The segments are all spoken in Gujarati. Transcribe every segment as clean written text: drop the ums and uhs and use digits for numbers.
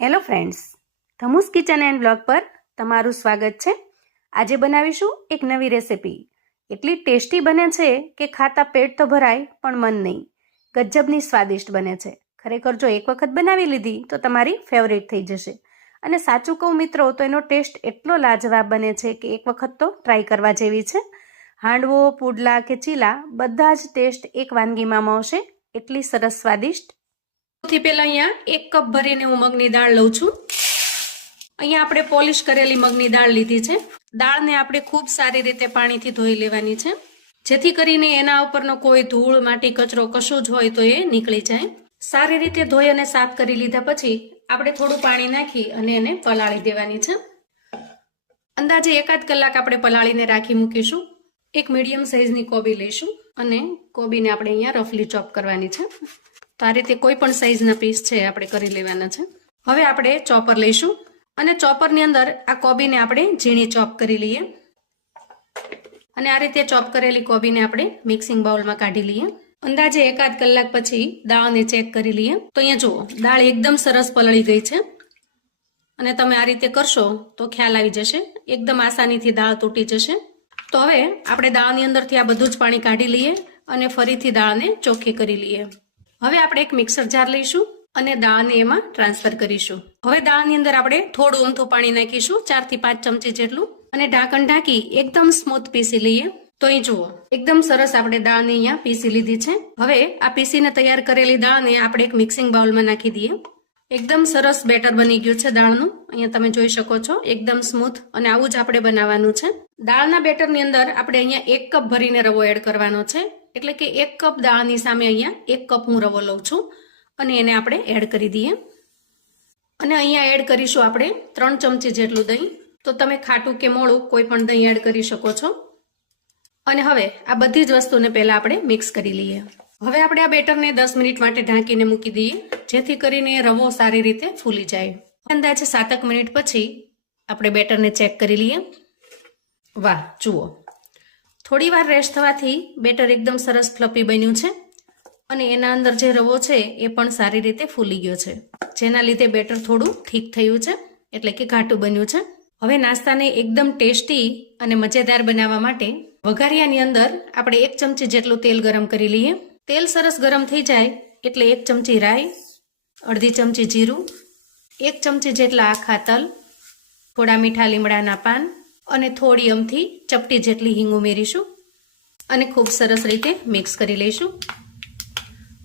હેલો ફ્રેન્ડ્સ, ધમુસ કિચન એન્ડ બ્લોગ પર તમારું સ્વાગત છે। આજે બનાવીશું એક નવી રેસિપી। એટલી ટેસ્ટી બને છે કે ખાતા પેટ તો ભરાય પણ મન નહીં। ગજબની સ્વાદિષ્ટ બને છે। ખરેખર જો એક વખત બનાવી લીધી તો તમારી ફેવરેટ થઈ જશે। અને સાચું કહું મિત્રો તો એનો ટેસ્ટ એટલો લાજવાબ બને છે કે એક વખત તો ટ્રાય કરવા જેવી છે। હાંડવો, પુડલા કે ચીલા બધા જ ટેસ્ટ એક વાનગીમાં મળશે। એટલી સરસ સ્વાદિષ્ટ। સૌથી પહેલા અહીંયા 1 કપ ભરીને હું મગની દાળ લઉં છું। અહીંયા આપણે પોલિશ કરેલી મગની દાળ લીધી છે। દાળને આપણે ખૂબ સારી રીતે પાણીથી ધોઈ લેવાની છે, જેથી કરીને એના ઉપરનો કોઈ ધૂળ, માટી, કચરો કશું જ હોય તો એ નીકળી જાય। સારી રીતે ધોઈ અને સાફ કરી લીધા પછી આપણે થોડું પાણી નાખી અને એને પલાળી દેવાની છે। અંદાજે 1 કલાક આપણે પલાળીને રાખી મૂકીશું। એક મીડિયમ સાઈઝની કોબી લઈશું અને કોબીને આપણે અહીંયા રફલી ચોપ કરવાની છે। તો આ રીતે કોઈ પણ સાઈઝના પીસ છે આપણે કરી લેવાના છે। હવે આપણે ચોપર લઈશું અને ચોપરની અંદર આ કોબીને આપણે ઝીણી ચોપ કરી લઈએ અને આ રીતે ચોપ કરેલી કોબીને આપણે મિક્સિંગ બાઉલમાં કાઢી લઈએ। અંદાજે 1 કલાક પછી દાળને ચેક કરી લઈએ તો અહીંયા જુઓ, દાળ એકદમ સરસ પલળી ગઈ છે અને તમે આ રીતે કરશો તો ખ્યાલ આવી જશે, એકદમ આસાનીથી દાળ તૂટી જશે। તો હવે આપણે દાળની અંદરથી આ બધું જ પાણી કાઢી લઈએ અને ફરીથી દાળને ચોખ્ખી કરી લઈએ। હવે આપણે એક મિક્સર જાર લઈશું અને દાળને એમાં ટ્રાન્સફર કરીશું। હવે દાળની અંદર આપણે થોડું ઊંધું પાણી નાખીશું, 4 થી 5 ચમચી જેટલું, અને ઢાંકણ ઢાંકી એકદમ સ્મૂથ પીસી લઈએ। તો અહીં જુઓ, એકદમ સરસ આપણે દાળને અહીંયા પીસી લીધી છે। હવે આ પીસીને તૈયાર કરેલી દાળને આપણે એક મિક્સિંગ બાઉલમાં નાખી દઈએ। એકદમ સરસ બેટર બની ગયું છે દાળનું, અહીંયા તમે જોઈ શકો છો, એકદમ સ્મૂથ, અને આવું જ આપણે બનાવવાનું છે। દાળના બેટરની અંદર આપણે અહીંયા 1 કપ ભરીને રવો એડ કરવાનો છે, એટલે કે 1 કપ દાળની સામે અહીંયા 1 કપ હું રવો લઉં છું અને એને આપણે એડ કરી દઈએ। અને અહીંયા એડ કરીશું આપણે 3 ચમચી જેટલું દહીં। તો તમે ખાટું કે મોળું કોઈ પણ દહીં એડ કરી શકો છો। અને હવે આ બધી જ વસ્તુને પહેલા આપણે મિક્સ કરી લઈએ। હવે આપણે આ બેટરને 10 મિનિટ માટે ઢાંકીને મૂકી દઈએ, જેથી કરીને રવો સારી રીતે ફૂલી જાય। અંદાજે 7 મિનિટ પછી આપણે બેટરને ચેક કરી લઈએ। વાહ, જુઓ, થોડી વાર રેસ્ટ થવાથી બેટર એકદમ સરસ ફ્લફી બન્યું છે અને એના અંદર જે રવો છે એ પણ સારી રીતે ફૂલી ગયો છે, જેના લીધે બેટર થોડું ઠીક થયું છે, એટલે કે ઘાટું બન્યું છે। હવે નાસ્તાને એકદમ ટેસ્ટી અને મજેદાર બનાવવા માટે વઘારિયાની અંદર આપણે 1 ચમચી જેટલું તેલ ગરમ કરી લઈએ। તેલ સરસ ગરમ થઈ જાય એટલે 1 ચમચી રાઈ, અડધી ચમચી જીરું, 1 ચમચી જેટલા આખા તલ, થોડા મીઠા લીમડાના પાન અને થોડી અમથી ચપટી જેટલી હિંગ ઉમેરીશું અને ખૂબ સરસ રીતે મિક્સ કરી લઈશું।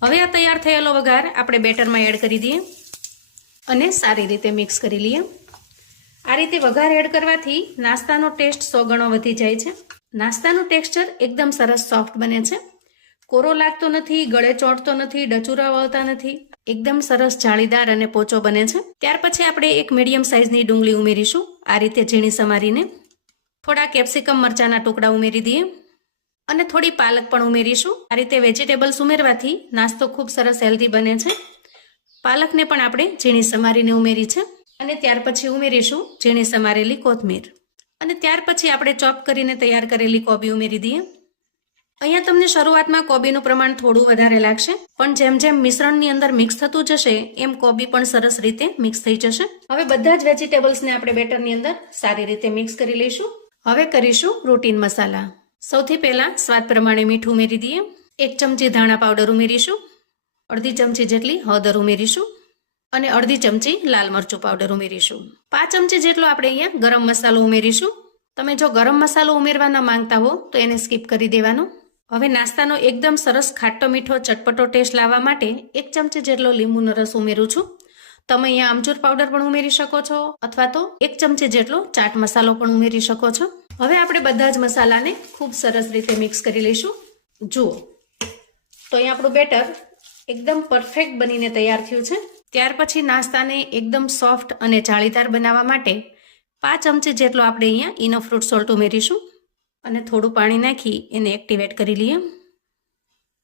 હવે આ તૈયાર થયેલો વઘાર આપણે બેટરમાં એડ કરી દઈએ અને સારી રીતે મિક્સ કરી લઈએ। આ રીતે વઘાર એડ કરવાથી નાસ્તાનો ટેસ્ટ 100 ગણો વધી જાય છે। નાસ્તાનું ટેક્સચર એકદમ સરસ સોફ્ટ બને છે, કોરો લાગતો નથી, ગળે ચોંટતો નથી, ડચુરા વળતા નથી, એકદમ સરસ જાળીદાર અને પોચો બને છે। ત્યાર પછી આપણે એક મીડિયમ સાઇઝની ડુંગળી ઉમેરીશું, આ રીતે ઝીણી સમારીને। થોડા કેપ્સિકમ મરચાના ટુકડા ઉમેરી દઈએ અને થોડી પાલક પણ ઉમેરીશું। આ રીતે વેજીટેબલ્સ ઉમેરવાથી નાસ્તો ખૂબ સરસ હેલ્ધી બને છે। પાલકને પણ આપણે ઝીણી સમારીને ઉમેરી છે અને ત્યાર પછી ઉમેરીશું ઝીણી સમારેલી કોથમીર અને ત્યાર પછી આપણે ચોપ કરીને તૈયાર કરેલી કોબી ઉમેરી દઈએ। અહીંયા તમને શરૂઆતમાં કોબીનું પ્રમાણ થોડું વધારે લાગશે, પણ જેમ જેમ મિશ્રણની અંદર મિક્સ થતું જશે એમ કોબી પણ સરસ રીતે મિક્સ થઈ જશે। હવે બધા જ વેજીટેબલ્સને આપણે બેટરની અંદર સારી રીતે મિક્સ કરી લઈશું। હવે કરીશું રૂટીન મસાલા। સૌથી પહેલા સ્વાદ પ્રમાણે મીઠું ઉમેરી દઈએ, 1 ચમચી ધાણા પાવડર ઉમેરીશું, અડધી ચમચી જેટલી હળદર ઉમેરીશું અને અડધી ચમચી લાલ મરચું પાવડર ઉમેરીશું। 5 ચમચી જેટલો આપણે અહીંયા ગરમ મસાલો ઉમેરીશું। તમે જો ગરમ મસાલો ઉમેરવા ન માંગતા હો તો એને સ્કીપ કરી દેવાનો। હવે નાસ્તાનો એકદમ સરસ ખાટો મીઠો ચટપટો ટેસ્ટ લાવવા માટે 1 ચમચી જેટલો લીંબુનો રસ ઉમેરું છું। તમે અહીંયા આમચૂર પાવડર પણ ઉમેરી શકો છો અથવા તો 1 ચમચી જેટલો ચાટ મસાલો પણ ઉમેરી શકો છો। હવે આપણે બધા જ મસાલાને ખૂબ સરસ રીતે મિક્સ કરી લઈશું। જુઓ, તો અહીંયા આપણું બેટર એકદમ પરફેક્ટ બનીને તૈયાર થયું છે। ત્યાર પછી નાસ્તાને એકદમ સોફ્ટ અને જાળીદાર બનાવવા માટે 5 ચમચી જેટલો આપણે અહીંયા ઇનો ફ્રૂટ સોલ્ટ ઉમેરીશું અને થોડું પાણી નાખી એને એક્ટિવેટ કરી લઈએ।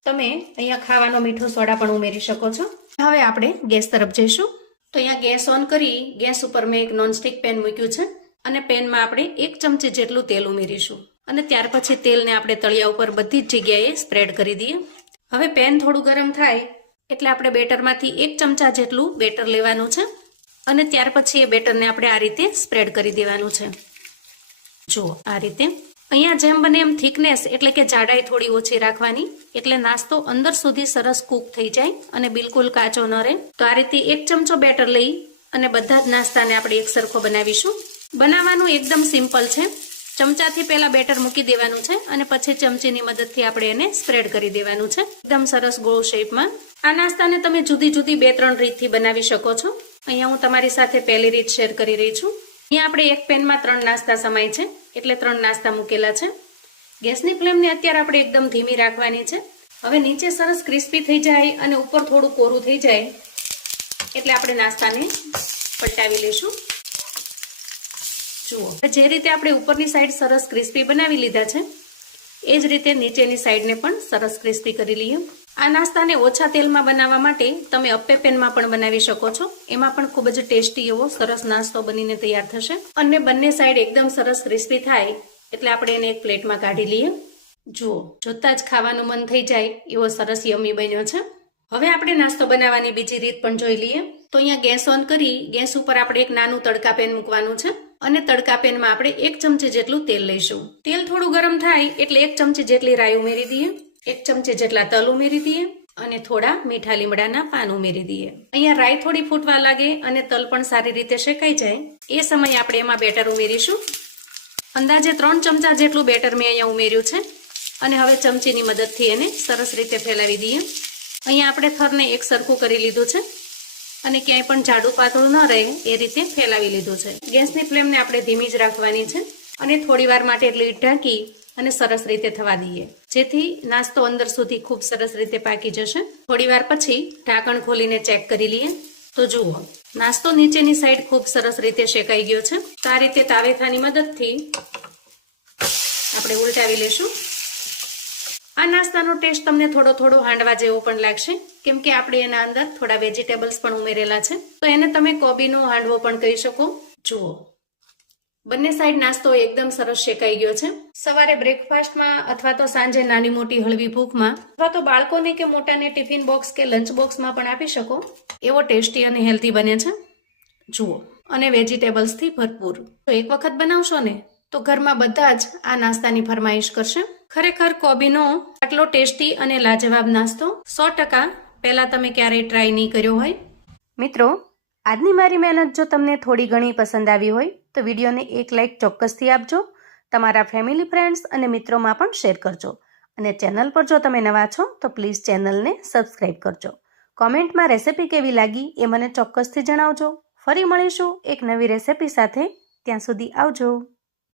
તમે અહીંયા ખાવાનો મીઠો સોડા પણ ઉમેરી શકો છો। હવે આપણે ગેસ તરફ જઈશું। તો અહીંયા ગેસ ઓન કરી ગેસ ઉપર મેં એક નોનસ્ટિક પેન મૂક્યું છે અને પેનમાં આપણે 1 ચમચી જેટલું તેલ ઉમેરીશું અને ત્યાર પછી તેલને આપણે તળિયા ઉપર બધી જ જગ્યાએ સ્પ્રેડ કરી દઈએ। હવે પેન થોડું ગરમ થાય એટલે આપણે બેટરમાંથી 1 ચમચા જેટલું બેટર લેવાનું છે અને ત્યાર પછી એ બેટરને આપણે આ રીતે સ્પ્રેડ કરી દેવાનું છે. જુઓ આ રીતે. અહીંયા જેમ બને એમ થિકનેસ એટલે કે જાડાઈ થોડી ઓછી રાખવાની, એટલે નાસ્તો અંદર સુધી સરસ કૂક થઈ જાય અને બિલકુલ કાચો ન રહે. તો આ રીતે 1 ચમચો બેટર લઈ અને બધા જ નાસ્તાને આપણે એક સરખો બનાવીશું. બનાવવાનું એકદમ સિમ્પલ છે. ચમચાથી પહેલા બેટર મૂકી દેવાનું છે અને પછી ચમચીની મદદથી આપણે એને સ્પ્રેડ કરી દેવાનું છે એકદમ સરસ ગોળ શેપમાં. આ નાસ્તાને તમે જુદી જુદી 2-3 રીતથી બનાવી શકો છો. અહીંયા હું તમારી સાથે પહેલી રીત શેર કરી રહી છું. અહીંયા આપણે એક પેનમાં 3 નાસ્તા સમાય છે, એટલે 3 નાસ્તા મૂકેલા છે. ગેસની ફ્લેમને અત્યારે આપણે એકદમ ધીમી રાખવાની છે. હવે નીચે સરસ ક્રિસ્પી થઈ જાય અને ઉપર થોડું કોરું થઈ જાય એટલે આપણે નાસ્તાને પલટાવી લઈશું. જુઓ જે રીતે આપણે ઉપરની સાઈડ સરસ ક્રિસ્પી બનાવી લીધા છે એ જ રીતે નીચેની સાઈડને પણ સરસ ક્રિસ્પી કરી લઈએ. આ નાસ્તાને ઓછા તેલમાં બનાવવા માટે તમે અપ્પે પેનમાં પણ બનાવી શકો છો. એમાં પણ ખૂબ જ ટેસ્ટી એવો સરસ નાસ્તો બનીને તૈયાર થશે. અને બંને સાઈડ એકદમ સરસ ક્રિસ્પી થાય એટલે આપણે એને એક પ્લેટમાં કાઢી લઈએ. જુઓ જોતા જ ખાવાનું મન થઈ જાય એવો સરસ યમી બન્યો છે. હવે આપણે નાસ્તો બનાવવાની બીજી રીત પણ જોઈ લઈએ. તો અહીંયા ગેસ ઓન કરી ગેસ ઉપર આપણે એક નાનું તડકા પેન મૂકવાનું છે અને તડકા પેનમાં આપણે 1 ચમચી જેટલું તેલ લઈશું. તેલ થોડું ગરમ થાય એટલે 1 ચમચી જેટલી રાઈ ઉમેરી દઈએ, 1 ચમચી જેટલા તલ ઉમેરી દઈએ અને થોડા મીઠા લીમડાના પાન ઉમેરી દઈએ. અહીંયા રાઈ થોડી ફૂટવા લાગે અને તલ પણ સારી રીતે શેકાઈ જાય એ સમયે આપણે એમાં બેટર ઉમેરીશું. અંદાજે 3 ચમચા જેટલું બેટર મેં અહીંયા ઉમેર્યું છે અને હવે ચમચીની મદદથી એને સરસ રીતે ફેલાવી દઈએ. અહીંયા આપણે થરને એક સરખું કરી લીધું છે અને ક્યાંય પણ જાડું પાતળું ન રહે એ રીતે ફેલાવી લીધું છે. ગેસની ફ્લેમને આપણે ધીમી જ રાખવાની છે અને થોડી વાર માટે લીડ ઢાંકી અને સરસ રીતે થવા દઈએ, જેથી નાસ્તો અંદર સુધી ખૂબ સરસ રીતે પાકી જશે. થોડી વાર પછી ઢાંકણ ખોલીને ચેક કરી લઈએ. તો જુઓ નાસ્તો નીચેની સાઈડ ખૂબ સરસ રીતે શેકાઈ ગયો છે. તો આ રીતે તાવેથાની મદદથી આપણે ઉલટાવી લેશું. આ નાસ્તાનો ટેસ્ટ તમને થોડો હાંડવા જેવો પણ લાગશે, કેમ કે આપણે એના અંદર થોડા વેજીટેબલ્સ પણ ઉમેરેલા છે. તો એને તમે કોબીનો હાંડવો પણ કહી શકો. જુઓ બંને સાઈડ નાસ્તો એકદમ સરસ શેકાઈ ગયો છે. સવારે બ્રેકફાસ્ટમાં અથવા તો સાંજે નાની મોટી હળવી ભૂખમાં અથવા તો બાળકોને કે મોટાને ટિફિન બોક્સ કે લંચ બોક્સમાં પણ આપી શકો એવો ટેસ્ટી અને હેલ્ધી બને છે. જુઓ અને વેજીટેબલ્સથી ભરપૂર. તો એક વખત બનાવશો ને તો ઘરમાં બધા જ આ નાસ્તાની ફરમાઈશ કરશે. ખરેખર કોબીનો આટલો ટેસ્ટી અને લાજવાબ નાસ્તો 100% પહેલા તમે ક્યારેય ટ્રાય નહીં કર્યો હોય. મિત્રો આજની મારી મહેનત જો તમને થોડી ઘણી પસંદ આવી હોય તો વિડીયોને એક લાઇક ચોક્કસથી આપજો. તમારા ફેમિલી ફ્રેન્ડ્સ અને મિત્રોમાં પણ શેર કરજો. અને ચેનલ પર જો તમે નવા છો તો પ્લીઝ ચેનલને સબસ્ક્રાઈબ કરજો. કોમેન્ટમાં રેસિપી કેવી લાગી એ મને ચોક્કસથી જણાવજો. ફરી મળીશું એક નવી રેસિપી સાથે. ત્યાં સુધી આવજો.